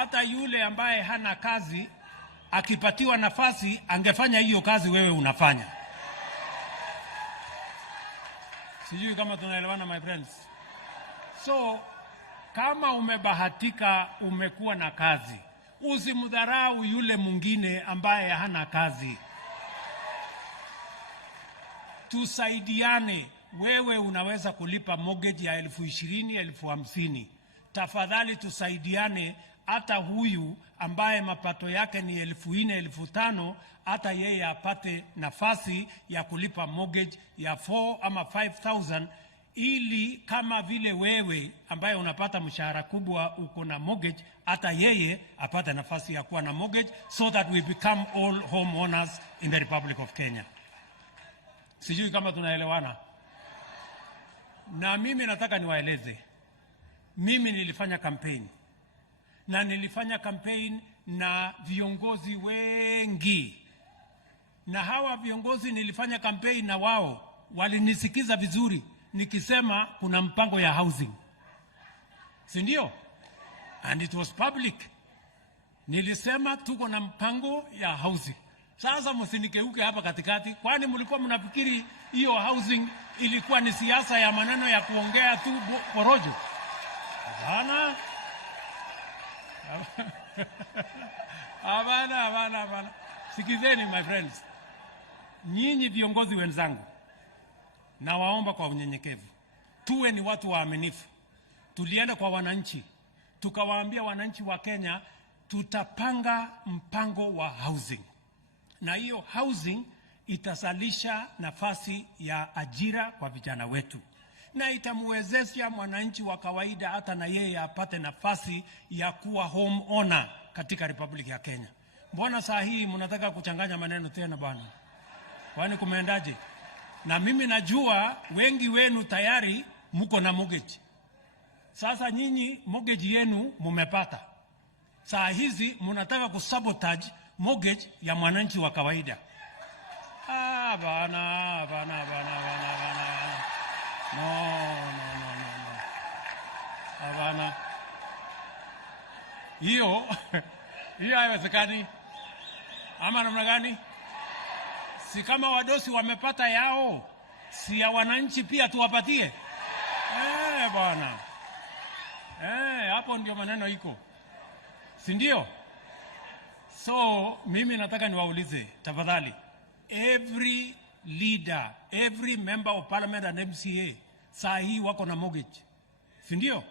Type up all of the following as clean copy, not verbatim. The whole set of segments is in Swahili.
hata yule ambaye hana kazi akipatiwa nafasi angefanya hiyo kazi wewe unafanya. Sijui kama tunaelewana my friends. So kama umebahatika umekuwa na kazi, usimdharau yule mwingine ambaye hana kazi. Tusaidiane. Wewe unaweza kulipa mortgage ya 20,000, 50,000. Tafadhali tusaidiane, hata huyu ambaye mapato yake ni 4,000, 5,000, hata yeye apate nafasi ya kulipa mortgage ya 4 ama 5,000, ili kama vile wewe ambaye unapata mshahara kubwa uko na mortgage, hata yeye apate nafasi ya kuwa na mortgage, so that we become all homeowners in the Republic of Kenya. Sijui kama tunaelewana. Na mimi nataka niwaeleze, mimi nilifanya campaign, na nilifanya campaign na viongozi wengi, na hawa viongozi nilifanya campaign na wao walinisikiza vizuri nikisema kuna mpango ya housing, si ndio? And it was public. Nilisema tuko na mpango ya housing. Sasa msinikeuke hapa katikati, kwani mlikuwa mnafikiri hiyo housing ilikuwa ni siasa ya maneno ya kuongea tu porojo? Hapana. Hapana. Sikizeni my friends. Nyinyi viongozi wenzangu, na waomba kwa unyenyekevu, tuwe ni watu waaminifu. Tulienda kwa wananchi, tukawaambia wananchi wa Kenya tutapanga mpango wa housing. Na hiyo housing itasalisha nafasi ya ajira kwa vijana wetu, na itamwezesha mwananchi wa kawaida hata na yeye apate nafasi ya kuwa home owner katika Republic ya Kenya. Mbona saa hii mnataka kuchanganya maneno tena bwana? Kwani kumeendaje? Na mimi najua wengi wenu tayari mko na mortgage. Sasa nyinyi mortgage yenu mumepata. Saa hizi mnataka kusabotage mortgage ya mwananchi wa kawaida. Bana. No. Bana. Hiyo haiwezekani. Ama namna gani? Si kama wadosi wamepata yao, si ya wananchi pia tuwapatie? Bwana. Hapo ndio maneno iko. Si ndio? So mimi nataka niwaulize tafadhali, every leader, every member of parliament and MCA saa hii wako na mortgage, si ndio?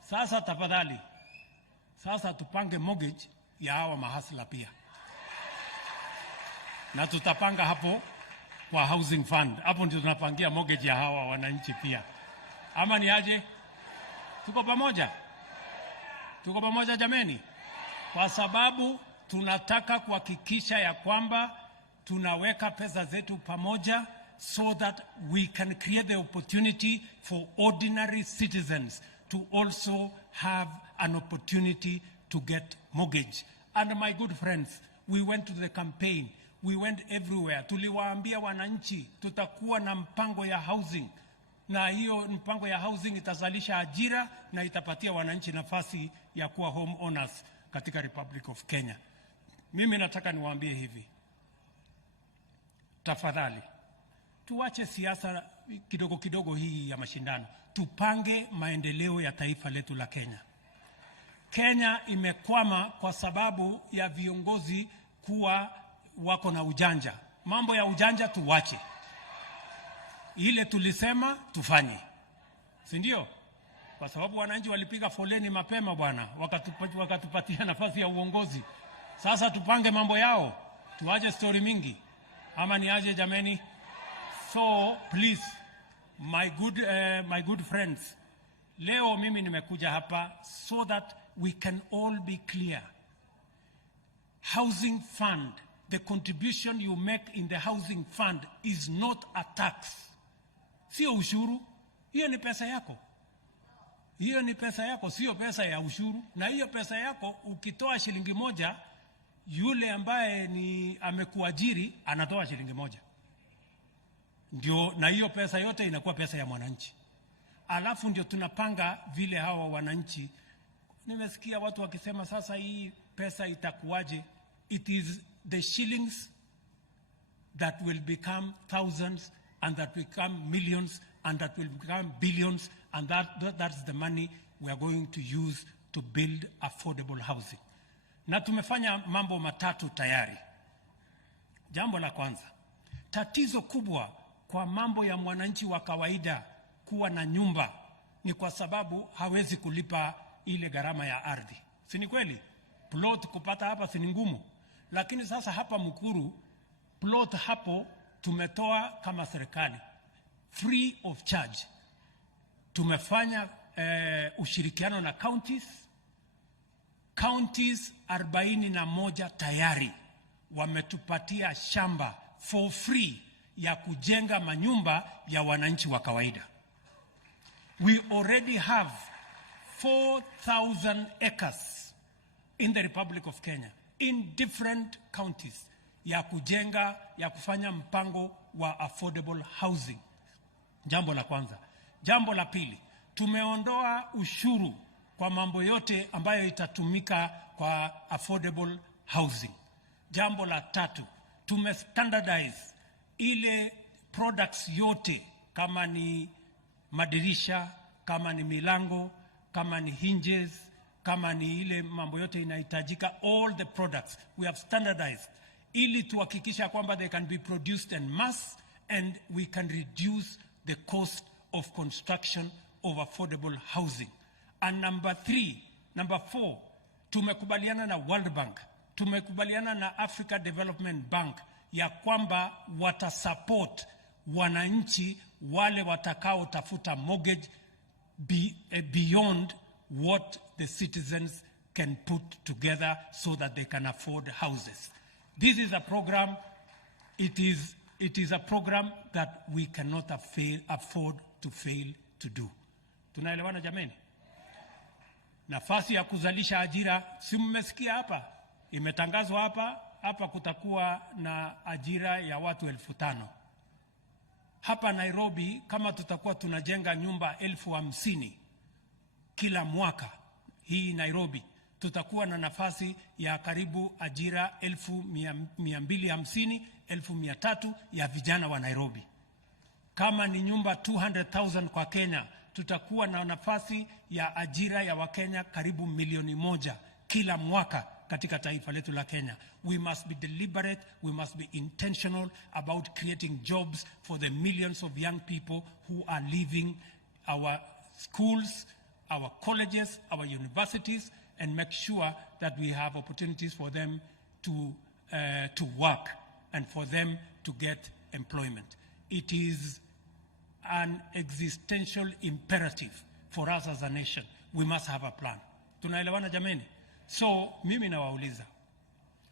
Sasa tafadhali, sasa tupange mortgage ya hawa mahasla pia, na tutapanga hapo kwa housing fund. Hapo ndio tunapangia mortgage ya hawa wananchi pia. Ama ni aje? Tuko pamoja? Tuko pamoja jameni? Kwa sababu tunataka kuhakikisha ya kwamba tunaweka pesa zetu pamoja, so that we can create the opportunity for ordinary citizens to also have an opportunity to get mortgage. And my good friends, we went to the campaign, we went everywhere. Tuliwaambia wananchi tutakuwa na mpango ya housing, na hiyo mpango ya housing itazalisha ajira na itapatia wananchi nafasi ya kuwa home owners katika Republic of Kenya. Mimi nataka niwaambie hivi, tafadhali tuache siasa kidogo kidogo hii ya mashindano, tupange maendeleo ya taifa letu la Kenya. Kenya imekwama kwa sababu ya viongozi kuwa wako na ujanja. Mambo ya ujanja tuwache, ile tulisema tufanye, si ndio? Kwa sababu wananchi walipiga foleni mapema bwana, wakatupatia nafasi ya uongozi. Sasa tupange mambo yao, tuache story mingi. Ama ni aje jameni? So please, my good friends, leo mimi nimekuja hapa so that we can all be clear. Housing fund, the contribution you make in the housing fund is not a tax. Sio ushuru, hiyo ni pesa yako. Hiyo ni pesa yako, sio pesa ya ushuru. Na hiyo pesa yako ukitoa shilingi moja, yule ambaye ni amekuajiri anatoa shilingi moja. Ndio, na hiyo pesa yote inakuwa pesa ya mwananchi. Alafu ndio tunapanga vile hawa wananchi nimesikia watu wakisema sasa hii pesa itakuwaje? It is the shillings that will become thousands and that will become millions and that will become billions, and that's the money we are going to use to build affordable housing. Na tumefanya mambo matatu tayari. Jambo la kwanza, tatizo kubwa kwa mambo ya mwananchi wa kawaida kuwa na nyumba ni kwa sababu hawezi kulipa ile gharama ya ardhi. Si ni kweli? Plot kupata hapa si ngumu. Lakini sasa hapa Mukuru, plot hapo tumetoa kama serikali free of charge. Tumefanya ushirikiano na counties 41 tayari wametupatia shamba for free ya kujenga manyumba ya wananchi wa kawaida. We already have 4,000 acres in the Republic of Kenya in different counties ya kujenga, ya kufanya mpango wa affordable housing. Jambo la kwanza. Jambo la pili, tumeondoa ushuru kwa mambo yote ambayo itatumika kwa affordable housing. Jambo la tatu, tumestandardize ile products yote, kama ni madirisha, kama ni milango, kama ni hinges, kama ni ile mambo yote inahitajika, all the products we have standardized ili tuhakikisha kwamba they can be produced en mass and we can reduce the cost of construction of affordable housing. And number four, tumekubaliana na World Bank, tumekubaliana na Africa Development Bank ya kwamba watasupport wananchi wale watakao tafuta mortgage beyond what the citizens can put together so that they can afford houses. This is a program, it is a program that we cannot afford to fail to do. Tunaelewana jameni? Nafasi ya kuzalisha ajira, si mmesikia hapa? Imetangazwa hapa kutakuwa na ajira ya watu 5,000. Hapa Nairobi kama tutakuwa tunajenga nyumba 50,000 kila mwaka, hii Nairobi tutakuwa na nafasi ya karibu ajira 250,000, 300,000 ya vijana wa Nairobi. Kama ni nyumba 200,000 kwa Kenya, tutakuwa na nafasi ya ajira ya Wakenya karibu 1,000,000 kila mwaka katika taifa letu la Kenya. We must be deliberate, we must be intentional about creating jobs for the millions of young people who are leaving our schools, our colleges, our universities, and make sure that we have opportunities for them to work and for them to get employment. It is an existential imperative for us as a nation. We must have a plan. Tunaelewana jameni? So mimi nawauliza,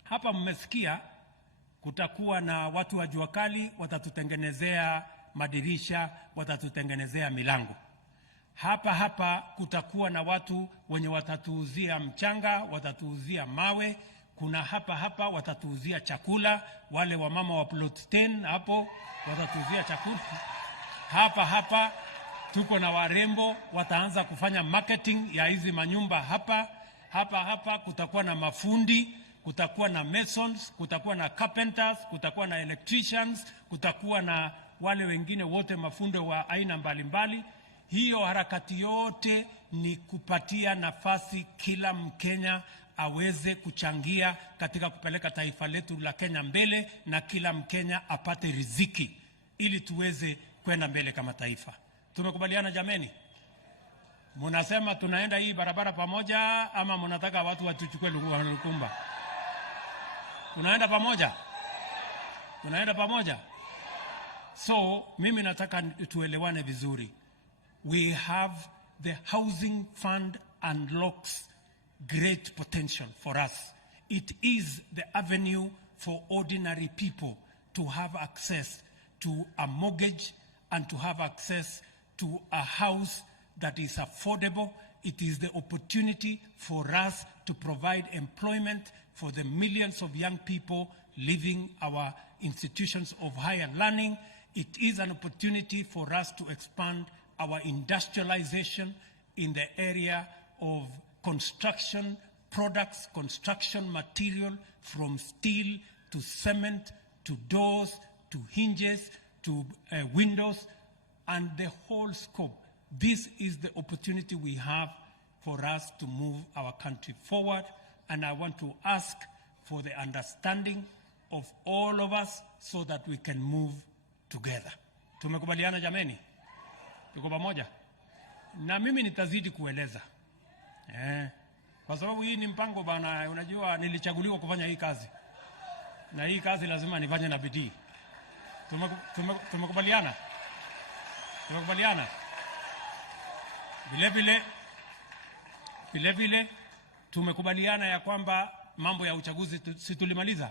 hapa mmesikia kutakuwa na watu wa jua kali watatutengenezea madirisha, watatutengenezea milango. Hapa kutakuwa na watu wenye watatuuzia mchanga, watatuuzia mawe. Kuna hapa watatuuzia chakula, wale wa mama wa plot 10 hapo watatuuzia chakula. Hapa tuko na warembo wataanza kufanya marketing ya hizi manyumba hapa. Hapa kutakuwa na mafundi, kutakuwa na masons, kutakuwa na carpenters, kutakuwa na electricians, kutakuwa na wale wengine wote mafundi wa aina mbalimbali. Hiyo harakati yote ni kupatia nafasi kila Mkenya aweze kuchangia katika kupeleka taifa letu la Kenya mbele, na kila Mkenya apate riziki ili tuweze kwenda mbele kama taifa. Tumekubaliana jameni? Munasema tunaenda hii barabara pamoja ama munataka watu watuchukue lukumba? Tunaenda pamoja? Tunaenda pamoja? So mimi nataka tuelewane vizuri. We have the housing fund unlocks great potential for us. It is the avenue for ordinary people to have access to a mortgage and to have access to a house that is affordable. It is the opportunity for us to provide employment for the millions of young people leaving our institutions of higher learning. It is an opportunity for us to expand our industrialization in the area of construction products, construction material, from steel to cement to doors to hinges to windows, and the whole scope. This is the opportunity we have for us to move our country forward, and I want to ask for the understanding of all of us so that we can move together. Tumekubaliana jameni? Tuko pamoja? Na mimi nitazidi kueleza. Kwa sababu hii ni mpango bana, unajua nilichaguliwa kufanya hii kazi. Na hii kazi lazima nifanye na bidii. Tumekubaliana? Tumekubaliana? Vile vile tumekubaliana ya kwamba mambo ya uchaguzi situlimaliza.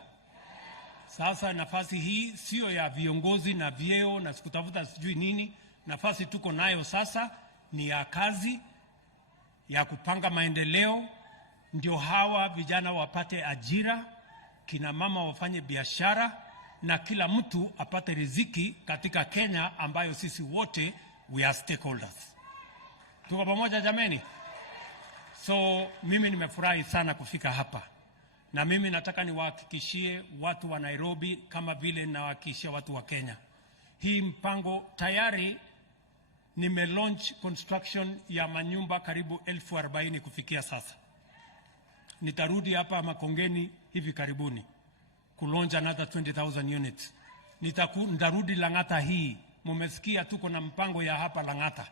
Sasa nafasi hii sio ya viongozi na vyeo na sikutafuta sijui nini. Nafasi tuko nayo sasa ni ya kazi, ya kupanga maendeleo, ndio hawa vijana wapate ajira, kina mama wafanye biashara, na kila mtu apate riziki katika Kenya ambayo sisi wote we are stakeholders. Tuko pamoja jameni? So mimi nimefurahi sana kufika hapa. Na mimi nataka niwahakikishie watu wa Nairobi kama vile nawahakikishia watu wa Kenya. Hii mpango tayari nimelaunch construction ya manyumba karibu 40,000 kufikia sasa. Nitarudi hapa Makongeni hivi karibuni kulaunch another 20,000 units. Nitarudi Lang'ata hii. Mumesikia tuko na mpango ya hapa Lang'ata.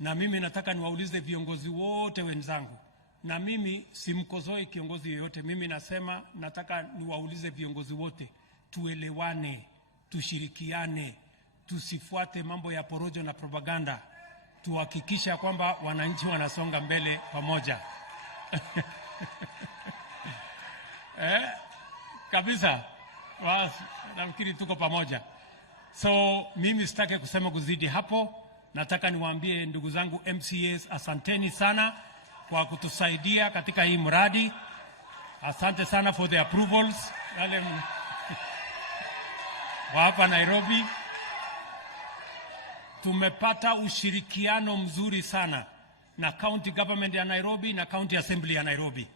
Na mimi nataka niwaulize viongozi wote wenzangu. Na mimi simkozoi kiongozi yoyote. Mimi nasema nataka niwaulize viongozi wote. Tuelewane, tushirikiane, tusifuate mambo ya porojo na propaganda. Tuhakikisha kwamba wananchi wanasonga mbele pamoja. Kabisa. Basi nafikiri tuko pamoja. So mimi sitaki kusema kuzidi hapo. Nataka niwaambie ndugu zangu MCAs, asanteni sana kwa kutusaidia katika hii mradi. Asante sana for the approvals. Wale wa hapa Nairobi tumepata ushirikiano mzuri sana na county government ya Nairobi na county assembly ya Nairobi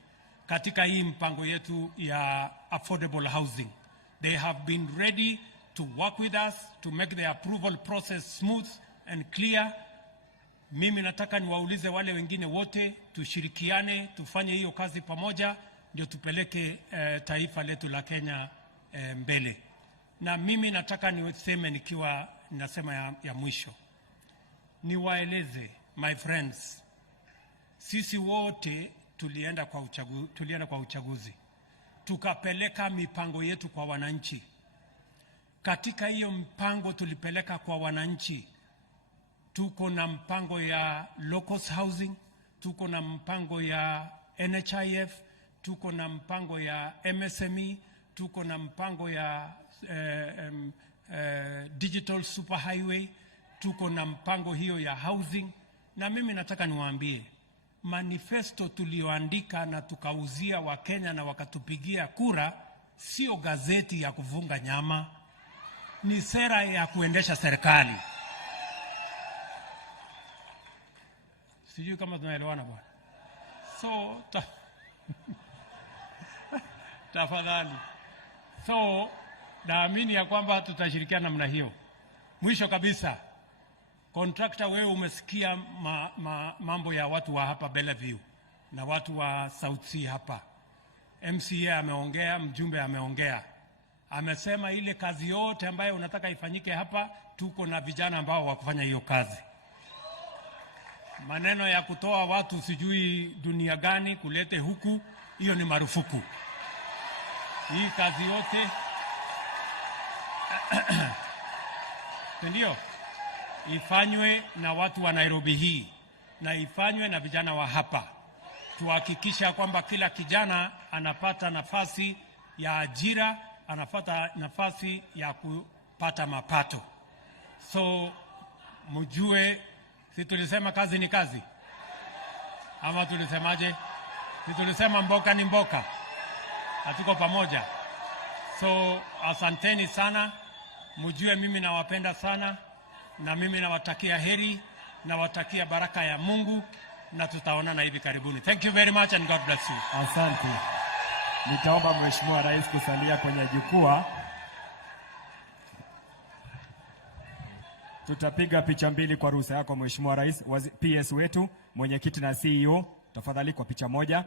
katika hii mpango yetu ya affordable housing. They have been ready to work with us to make the approval process smooth and clear. Mimi nataka niwaulize wale wengine wote, tushirikiane, tufanye hiyo kazi pamoja, ndio tupeleke taifa letu la Kenya mbele. Na mimi nataka niwaseme nikiwa nasema ya mwisho. Niwaeleze, my friends, sisi wote tulienda kwa uchaguzi. Tukapeleka mipango yetu kwa wananchi. Katika hiyo mpango tulipeleka kwa wananchi, tuko na mpango ya locust housing, tuko na mpango ya NHIF, tuko na mpango ya MSME, tuko na mpango ya digital superhighway, tuko na mpango hiyo ya housing. Na mimi nataka niwaambie, manifesto tulioandika na tukauzia wa Kenya na wakatupigia kura, sio gazeti ya kuvunga nyama, ni sera ya kuendesha serikali. Sijui kama tunaelewana bwana. So tafadhali. So naamini ya kwamba tutashirikiana namna hiyo. Mwisho kabisa, contractor, wewe umesikia mambo ya watu wa hapa Bellevue na watu wa South Sea hapa. MCA ameongea, mjumbe ameongea. Amesema ile kazi yote ambayo unataka ifanyike hapa, tuko na vijana ambao wakufanya hiyo kazi. Maneno ya kutoa watu sijui dunia gani kulete huku, hiyo ni marufuku. Hii kazi yote ndio ifanywe na watu wa Nairobi hii, na ifanywe na vijana wa hapa. Tuhakikisha kwamba kila kijana anapata nafasi ya ajira, anapata nafasi ya kupata mapato. So mjue, si tulisema kazi ni kazi? Ama tulisemaje? Si tulisema mboka ni mboka? Hatuko pamoja. So asanteni sana. Mjue mimi nawapenda sana, na mimi nawatakia heri, nawatakia baraka ya Mungu, na tutaonana hivi karibuni. Thank you very much and God bless you. Asante. Nitaomba Mheshimiwa Rais kusalia kwenye jukwaa. Tutapiga picha mbili kwa ruhusa yako Mheshimiwa Rais. PS wetu, mwenyekiti na CEO, tafadhali kwa picha moja.